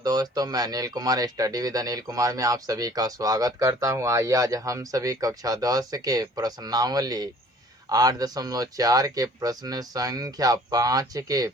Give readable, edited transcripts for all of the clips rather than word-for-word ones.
तो दोस्तों, मैं अनिल कुमार स्टडी विद अनिल कुमार में आप सभी का स्वागत करता हूं। आइए आज हम सभी कक्षा 10 के प्रश्नावली 8.4 के प्रश्न संख्या 5 के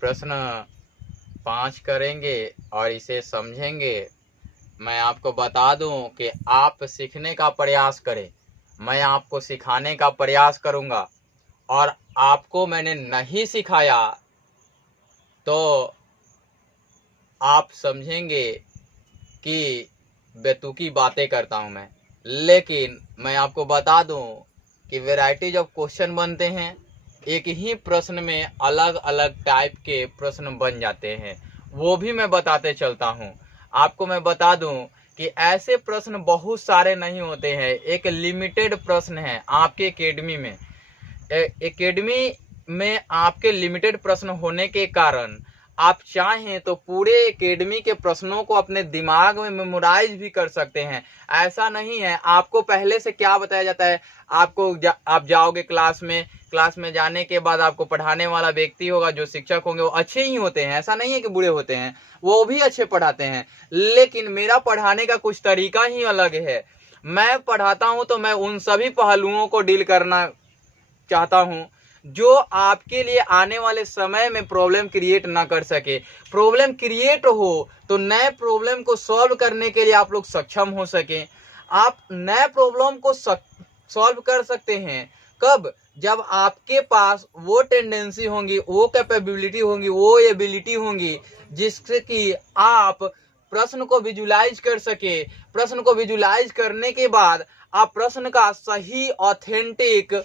प्रश्न 5 करेंगे और इसे समझेंगे। मैं आपको बता दूं कि आप सीखने का प्रयास करें, मैं आपको सिखाने का प्रयास करूंगा और आपको मैंने नहीं सिखाया तो आप समझेंगे कि बेतुकी बातें करता हूं मैं। लेकिन मैं आपको बता दूं कि वैरायटीज ऑफ क्वेश्चन बनते हैं, एक ही प्रश्न में अलग अलग टाइप के प्रश्न बन जाते हैं, वो भी मैं बताते चलता हूं। आपको मैं बता दूं कि ऐसे प्रश्न बहुत सारे नहीं होते हैं, एक लिमिटेड प्रश्न है आपके एकेडमी में। एकेडमी में आपके लिमिटेड प्रश्न होने के कारण आप चाहें तो पूरे एकेडमी के प्रश्नों को अपने दिमाग में मेमोराइज भी कर सकते हैं। ऐसा नहीं है, आपको पहले से क्या बताया जाता है, आप जाओगे क्लास में जाने के बाद आपको पढ़ाने वाला व्यक्ति होगा, जो शिक्षक होंगे वो अच्छे ही होते हैं, ऐसा नहीं है कि बुरे होते हैं, वो भी अच्छे पढ़ाते हैं। लेकिन मेरा पढ़ाने का कुछ तरीका ही अलग है। मैं पढ़ाता हूं तो मैं उन सभी पहलुओं को डील करना चाहता हूं जो आपके लिए आने वाले समय में प्रॉब्लम क्रिएट ना कर सके। प्रॉब्लम क्रिएट हो तो नए प्रॉब्लम को सॉल्व करने के लिए आप लोग सक्षम हो सके। आप नए प्रॉब्लम को सॉल्व कर सकते हैं कब? जब आपके पास वो टेंडेंसी होंगी, वो कैपेबिलिटी होंगी, वो एबिलिटी होंगी जिससे कि आप प्रश्न को विजुलाइज कर सके। प्रश्न को विजुलाइज करने के बाद आप प्रश्न का सही ऑथेंटिक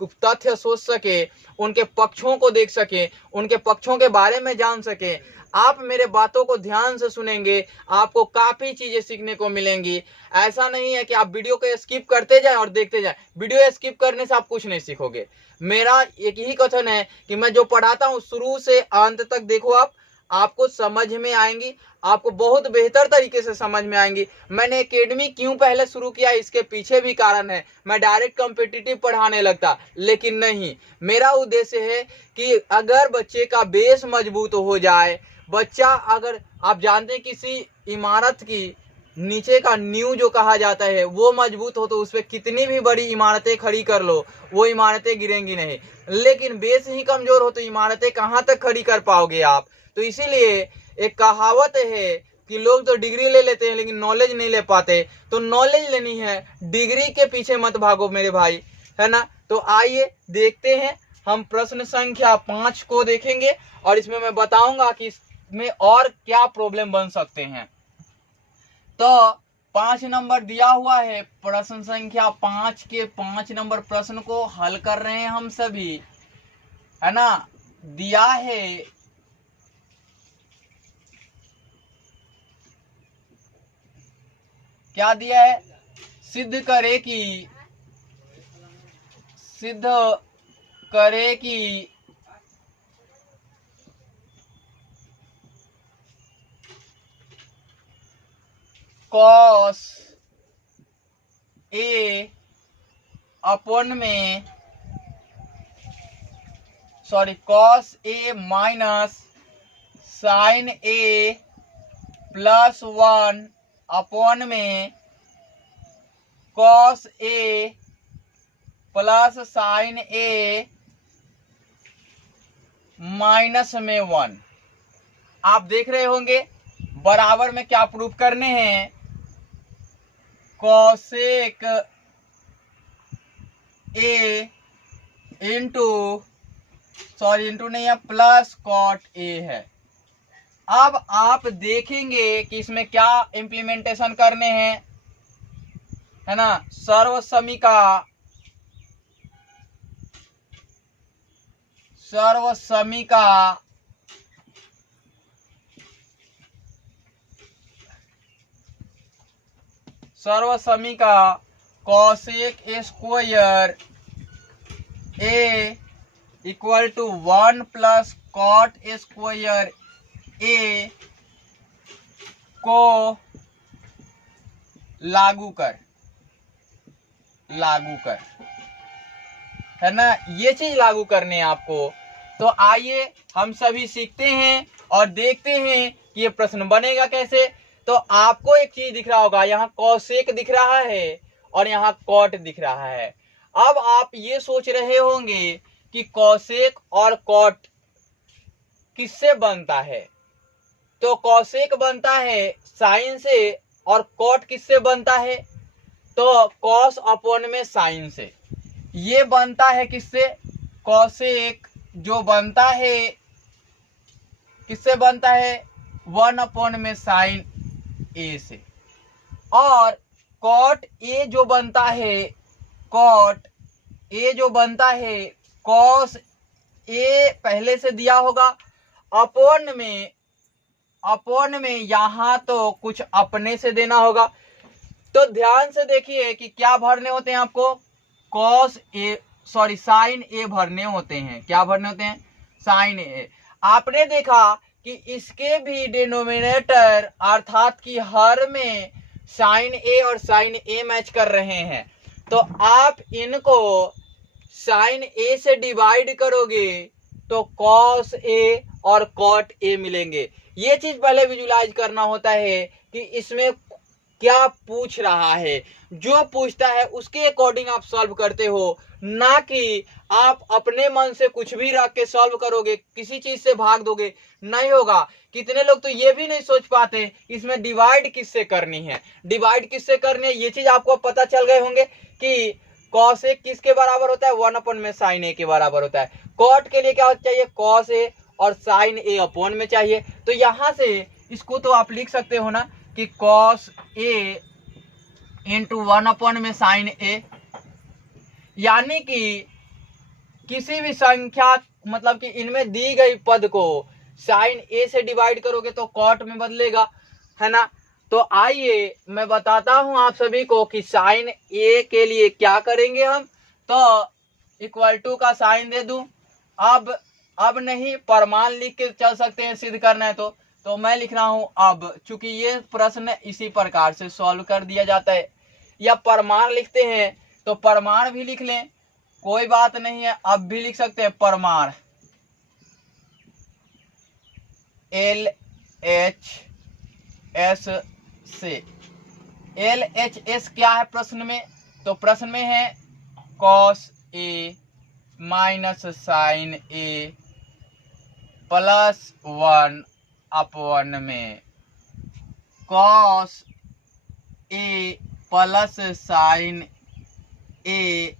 तथ्य सोच सके, उनके पक्षों को देख सके, उनके पक्षों के बारे में जान सके। आप मेरे बातों को ध्यान से सुनेंगे, आपको काफी चीजें सीखने को मिलेंगी। ऐसा नहीं है कि आप वीडियो को स्किप करते जाएं और देखते जाएं। वीडियो स्किप करने से आप कुछ नहीं सीखोगे। मेरा एक ही कथन है कि मैं जो पढ़ाता हूं शुरू से अंत तक देखो, आपको समझ में आएंगी, आपको बहुत बेहतर तरीके से समझ में आएंगी। मैंने एकेडमी क्यों पहले शुरू किया, इसके पीछे भी कारण है। मैं डायरेक्ट कॉम्पिटिटिव पढ़ाने लगता, लेकिन नहीं, मेरा उद्देश्य है कि अगर बच्चे का बेस मजबूत हो जाए, बच्चा, अगर आप जानते हैं किसी इमारत की नीचे का नींव जो कहा जाता है वो मजबूत हो तो उस पर कितनी भी बड़ी इमारतें खड़ी कर लो, वो इमारतें गिरेंगी नहीं। लेकिन बेस ही कमजोर हो तो इमारतें कहां तक खड़ी कर पाओगे आप? तो इसीलिए एक कहावत है कि लोग तो डिग्री ले लेते हैं लेकिन नॉलेज नहीं ले पाते। तो नॉलेज लेनी है, डिग्री के पीछे मत भागो मेरे भाई, है ना। तो आइए देखते हैं, हम प्रश्न संख्या 5 को देखेंगे और इसमें मैं बताऊंगा कि इसमें और क्या प्रॉब्लम बन सकते हैं। तो 5 नंबर दिया हुआ है, प्रश्न संख्या 5 के 5 नंबर प्रश्न को हल कर रहे हैं हम सभी, है ना। दिया है क्या दिया है? सिद्ध करे कि कॉस ए अपॉन में cos A minus sign A plus 1 upon में cos A plus sign A minus में 1। आप देख रहे होंगे बराबर में क्या प्रूफ करने हैं, कॉसेक ए इंटू नहीं है, प्लस कॉट ए है। अब आप देखेंगे कि इसमें क्या इंप्लीमेंटेशन करने हैं, है ना। सर्वसमिका cosec square A equal to 1 plus cot square A को लागू कर, है ना। ये चीज लागू करने आपको। तो आइए हम सभी सीखते हैं और देखते हैं कि ये प्रश्न बनेगा कैसे। तो आपको एक चीज दिख रहा होगा, यहाँ कॉसेक दिख रहा है और यहाँ कॉट दिख रहा है। अब आप ये सोच रहे होंगे कि कॉसेक और कॉट किससे बनता है। तो कॉसेक बनता है साइन से और कॉट किससे बनता है, तो कॉस अपॉन में साइन से। ये बनता है किससे, कॉसेक जो बनता है किससे बनता है, 1 अपॉन में साइन ए से। और कॉट ए जो बनता है, कॉट ए जो बनता है कॉस ए पहले से दिया होगा, अपॉन में यहां तो कुछ अपने से देना होगा। तो ध्यान से देखिए कि क्या भरने होते हैं आपको, साइन ए भरने होते हैं। क्या भरने होते हैं, साइन ए। आपने देखा कि इसके भी डिनोमिनेटर अर्थात कि हर में साइन ए और साइन ए मैच कर रहे हैं। तो आप इनको साइन ए से डिवाइड करोगे तो कॉस ए और कॉट ए मिलेंगे। ये चीज पहले विजुलाइज करना होता है कि इसमें क्या पूछ रहा है। जो पूछता है उसके अकॉर्डिंग आप सॉल्व करते हो, ना कि आप अपने मन से कुछ भी रख के सॉल्व करोगे, किसी चीज से भाग दोगे, नहीं होगा। कितने लोग तो ये भी नहीं सोच पाते इसमें डिवाइड किससे करनी है, डिवाइड किससे करनी है। ये चीज आपको पता चल गए होंगे कि कॉस ए किसके बराबर होता है, 1 अपॉन में साइन ए के बराबर होता है। कॉट के लिए क्या चाहिए, कॉस ए और साइन ए अपॉन में चाहिए। तो यहां से इसको तो आप लिख सकते हो ना कि कॉस ए इंटू 1 अपॉन में साइन ए, यानी कि किसी भी संख्या मतलब कि इनमें दी गई पद को साइन ए से डिवाइड करोगे तो कॉट में बदलेगा, है ना। तो आइए मैं बताता हूं आप सभी को कि साइन ए के लिए क्या करेंगे हम। तो इक्वल टू का साइन दे दूं, अब नहीं परमान लिख के चल सकते हैं, सिद्ध करना है तो मैं लिख रहा हूं अब, चूंकि ये प्रश्न इसी प्रकार से सॉल्व कर दिया जाता है। या परमाण लिखते हैं तो परमाण भी लिख लें, कोई बात नहीं है। अब भी लिख सकते हैं परमाण, LHS से। LHS क्या है प्रश्न में, तो प्रश्न में है cos A minus sign A plus 1 upon में cos A plus sign A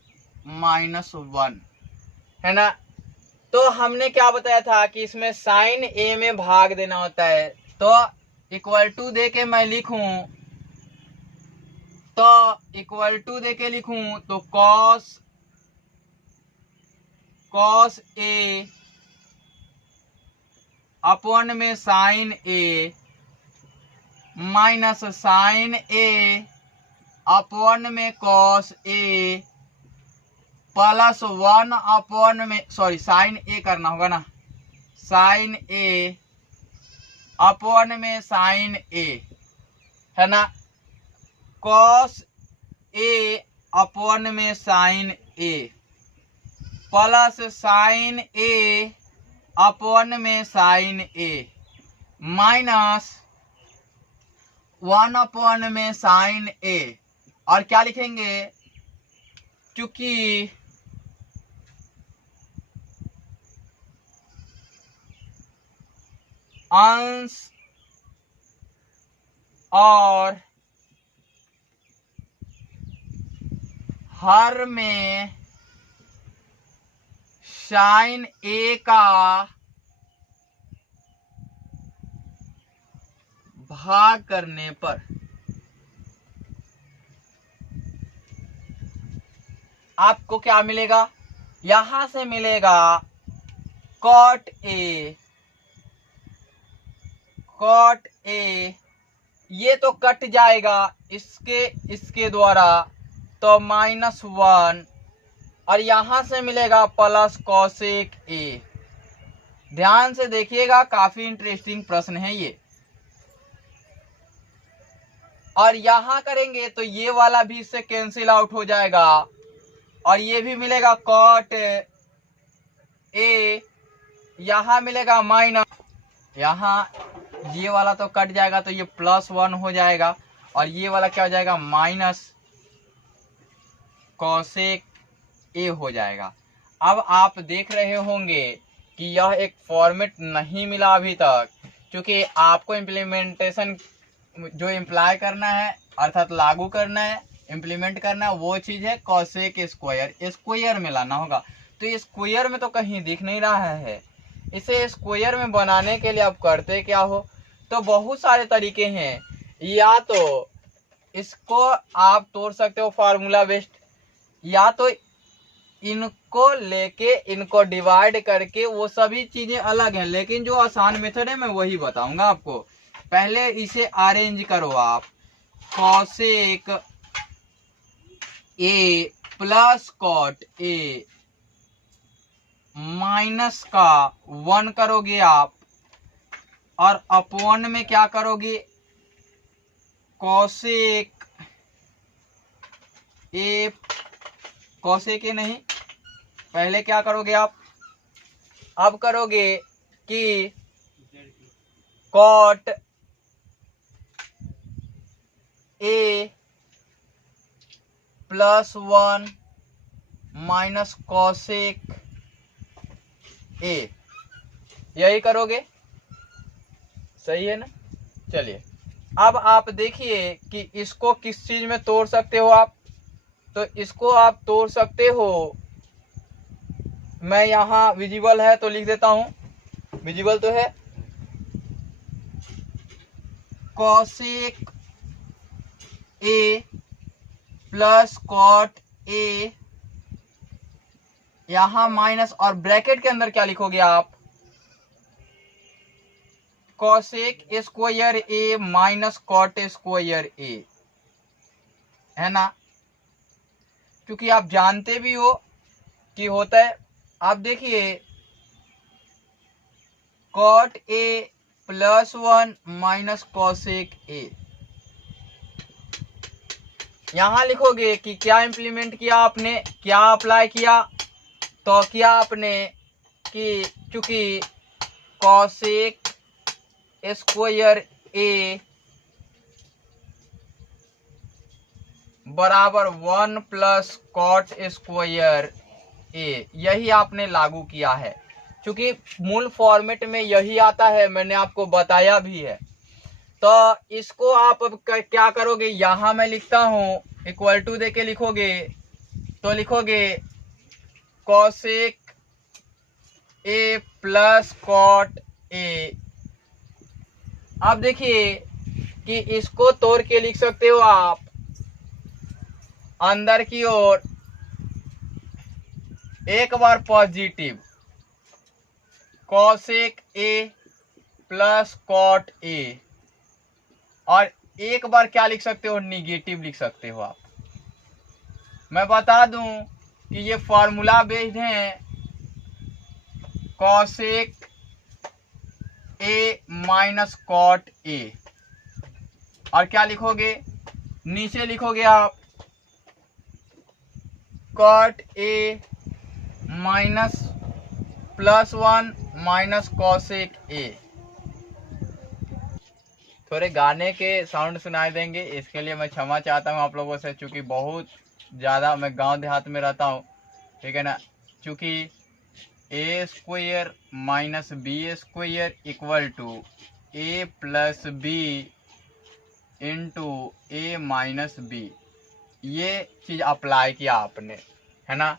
minus 1, है ना। तो हमने क्या बताया था कि इसमें साइन ए में भाग देना होता है। तो इक्वल टू दे के मैं लिखूं, तो इक्वल टू दे के लिखूं तो कॉस ए अपॉन में साइन ए माइनस साइन ए अपॉन में कॉस ए प्लस 1 अपॉन में साइन ए करना होगा ना, साइन ए अपॉन में साइन ए, है ना। कॉस ए अपॉन में साइन ए प्लस साइन ए अपॉन में साइन ए माइनस 1 अपॉन में साइन ए। और क्या लिखेंगे, चूंकि अंश और हर में साइन ए का भाग करने पर आपको क्या मिलेगा, यहां से मिलेगा कॉट ए, ये तो कट जाएगा इसके द्वारा, तो -1, और यहां से मिलेगा प्लस कॉसेक ए। ध्यान से देखिएगा, काफी इंटरेस्टिंग प्रश्न है ये। और यहां करेंगे तो ये वाला भी इससे कैंसिल आउट हो जाएगा और ये भी मिलेगा कॉट ए, यहां मिलेगा माइनस, यहाँ ये वाला तो कट जाएगा तो ये +1 हो जाएगा और ये वाला क्या हो जाएगा माइनस कोसेक ए हो जाएगा। अब आप देख रहे होंगे कि यह एक फॉर्मेट नहीं मिला अभी तक, क्योंकि आपको इम्प्लीमेंटेशन जो इम्प्लाई करना है अर्थात लागू करना है, इम्प्लीमेंट करना है, वो चीज़ है कोसेक स्क्वायर में लाना होगा। तो स्क्वायर में तो कहीं दिख नहीं रहा है। इसे स्क्वायर में बनाने के लिए आप करते क्या हो, तो बहुत सारे तरीके हैं। या तो इसको आप तोड़ सकते हो फार्मूला बेस्ड, या तो इनको लेके इनको डिवाइड करके, वो सभी चीजें अलग हैं, लेकिन जो आसान मेथड है मैं वही बताऊंगा आपको। पहले इसे अरेंज करो आप, cosec A plus cot A minus का 1 करोगे आप, और अपॉन में क्या करोगे कोसेक ए, कोसेक ए नहीं, पहले क्या करोगे आप, अब करोगे कि cot A +1 minus cosec A, यही करोगे, सही है ना। चलिए अब आप देखिए कि इसको किस चीज में तोड़ सकते हो आप, तो इसको आप तोड़ सकते हो, मैं यहाँ विजिबल है तो लिख देता हूं, विजिबल तो है, cosec A plus cot A, यहां माइनस और ब्रैकेट के अंदर क्या लिखोगे आप, cosec square A minus cot square A, है ना। क्योंकि आप जानते भी हो कि होता है, आप देखिए cot A +1 minus cosec A, यहां लिखोगे कि क्या इंप्लीमेंट किया आपने, क्या अप्लाई किया, तो किया आपने कि चूंकि कोसेक स्क्वायर ए बराबर 1 प्लस कॉट स्क्वायर ए, यही आपने लागू किया है। क्योंकि मूल फॉर्मेट में यही आता है, मैंने आपको बताया भी है। तो इसको आप अब क्या करोगे, यहां मैं लिखता हूं इक्वल टू देके लिखोगे, तो लिखोगे cosec A plus cot A. अब देखिए कि इसको तोड़ के लिख सकते हो आप अंदर की ओर, एक बार positive cosec A plus cot A, और एक बार क्या लिख सकते हो, निगेटिव लिख सकते हो आप। मैं बता दूं कि ये फॉर्मूला बेस्ड हैं, cosec A minus cot A, और क्या लिखोगे, नीचे लिखोगे आप cot A minus +1 minus cosec A. थोड़े गाने के साउंड सुनाई देंगे, इसके लिए मैं क्षमा चाहता हूं आप लोगों से, चूंकि बहुत ज़्यादा मैं गांव देहात में रहता हूं, ठीक है ना। चूंकि A square minus B square equal to A plus B into A minus B, ये चीज़ अप्लाई किया आपने, है ना।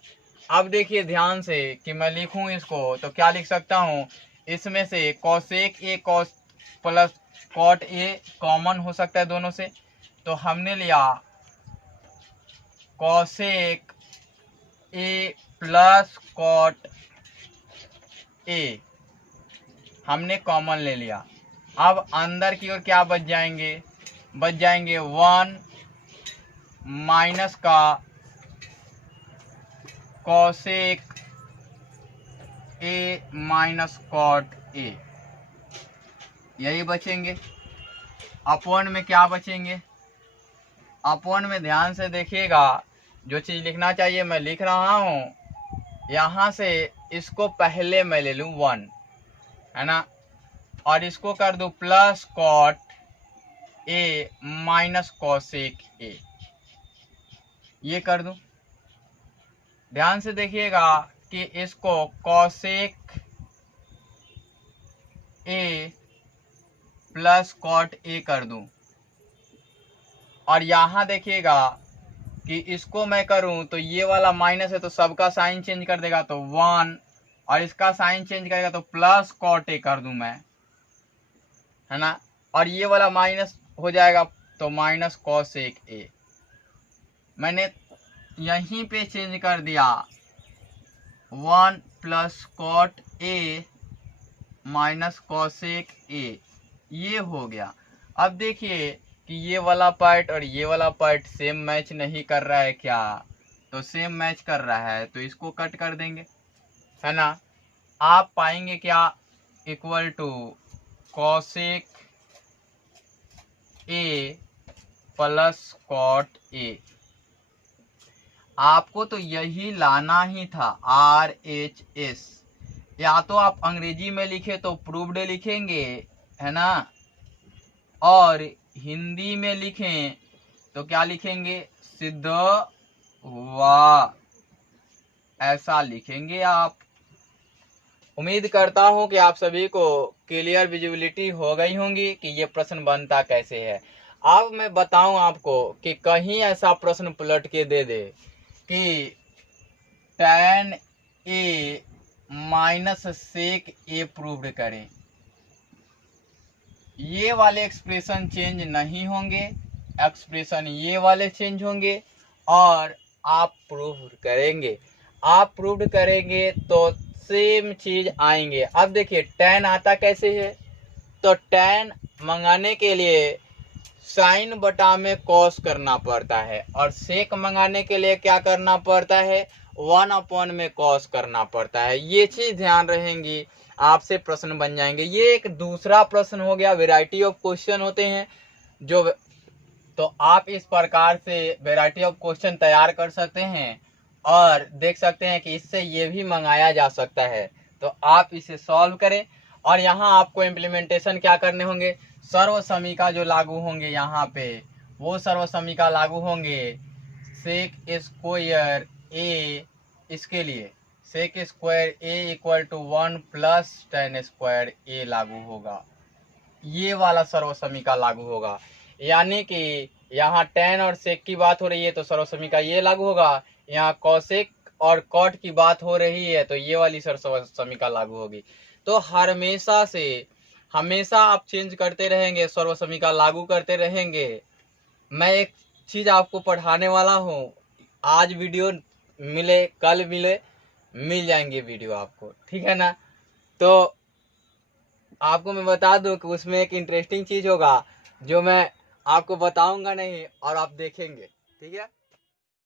अब देखिए ध्यान से कि मैं लिखूं इसको तो क्या लिख सकता हूं, इसमें से cosec A cos plus cot A common हो सकता है दोनों से, तो हमने लिया cosec A plus cot A, हमने कॉमन ले लिया। अब अंदर की ओर क्या बच जाएंगे, 1 माइनस का cosec A minus cot A, यही बचेंगे। अपॉन में क्या बचेंगे, अपॉन में ध्यान से देखिएगा, जो चीज़ लिखना चाहिए मैं लिख रहा हूँ, यहाँ से इसको पहले मैं ले लूँ 1, है ना, और इसको कर दो plus cot A minus cosec A, ये कर दूं। ध्यान से देखिएगा कि इसको cosec A plus cot A कर दूं, और यहां देखिएगा कि इसको मैं करूं तो ये वाला माइनस है तो सबका साइन चेंज कर देगा तो 1, और इसका साइन चेंज करेगा तो प्लस कॉट ए कर दूं मैं, है ना, और ये वाला माइनस हो जाएगा तो माइनस कॉसेक ए। मैंने यहीं पे चेंज कर दिया 1 plus cot A minus cosec A, ये हो गया। अब देखिए कि ये वाला पार्ट और ये वाला पार्ट सेम मैच नहीं कर रहा है क्या, तो सेम मैच कर रहा है तो इसको कट कर देंगे, है ना। आप पाएंगे क्या, equal to cosec A plus cot A. आपको तो यही लाना ही था, RHS। या तो आप अंग्रेजी में लिखे तो प्रूव्ड लिखेंगे, है ना, और हिंदी में लिखें तो क्या लिखेंगे, सिद्ध हुआ, ऐसा लिखेंगे आप। उम्मीद करता हूं कि आप सभी को क्लियर विजिबिलिटी हो गई होंगी कि ये प्रश्न बनता कैसे है। अब मैं बताऊं आपको कि कहीं ऐसा प्रश्न पलट के दे दे कि tan ए माइनस सेक ए प्रूव्ड करें, ये वाले एक्सप्रेशन चेंज नहीं होंगे, एक्सप्रेशन ये वाले चेंज होंगे, और आप प्रूव करेंगे। आप प्रूव करेंगे तो सेम चीज आएंगे। अब देखिए tan आता कैसे है, तो tan मंगाने के लिए साइन बटा में कॉस करना पड़ता है, और सेक मंगाने के लिए क्या करना पड़ता है, 1 में कॉस करना पड़ता है। ये चीज ध्यान रहेंगी, आपसे प्रश्न बन जाएंगे। ये एक दूसरा प्रश्न हो गया, वैरायटी ऑफ क्वेश्चन होते हैं जो, तो आप इस प्रकार से वैरायटी ऑफ क्वेश्चन तैयार कर सकते हैं और देख सकते हैं कि इससे ये भी मंगाया जा सकता है। तो आप इसे सॉल्व करें, और यहाँ आपको इम्प्लीमेंटेशन क्या करने होंगे, सर्व समीका जो लागू होंगे यहाँ पे, वो सर्व समीका लागू होंगे। सेक स्क्वायर ए, इसके लिए sec square A equal to 1 प्लस tan स्क्वायर ए लागू होगा, ये वाला सर्व समीका लागू होगा। यानी कि यहाँ tan और सेक की बात हो रही है तो सर्व समीका ये लागू होगा, यहाँ कॉसेक और कॉट की बात हो रही है तो ये वाली सर्व समीका लागू होगी। तो हमेशा आप चेंज करते रहेंगे, सर्व समीका लागू करते रहेंगे। मैं एक चीज आपको पढ़ाने वाला हूँ, आज वीडियो मिले कल मिल जाएंगे वीडियो आपको, ठीक है ना। तो आपको मैं बता दूं कि उसमें एक इंटरेस्टिंग चीज होगा जो मैं आपको बताऊंगा नहीं और आप देखेंगे, ठीक है।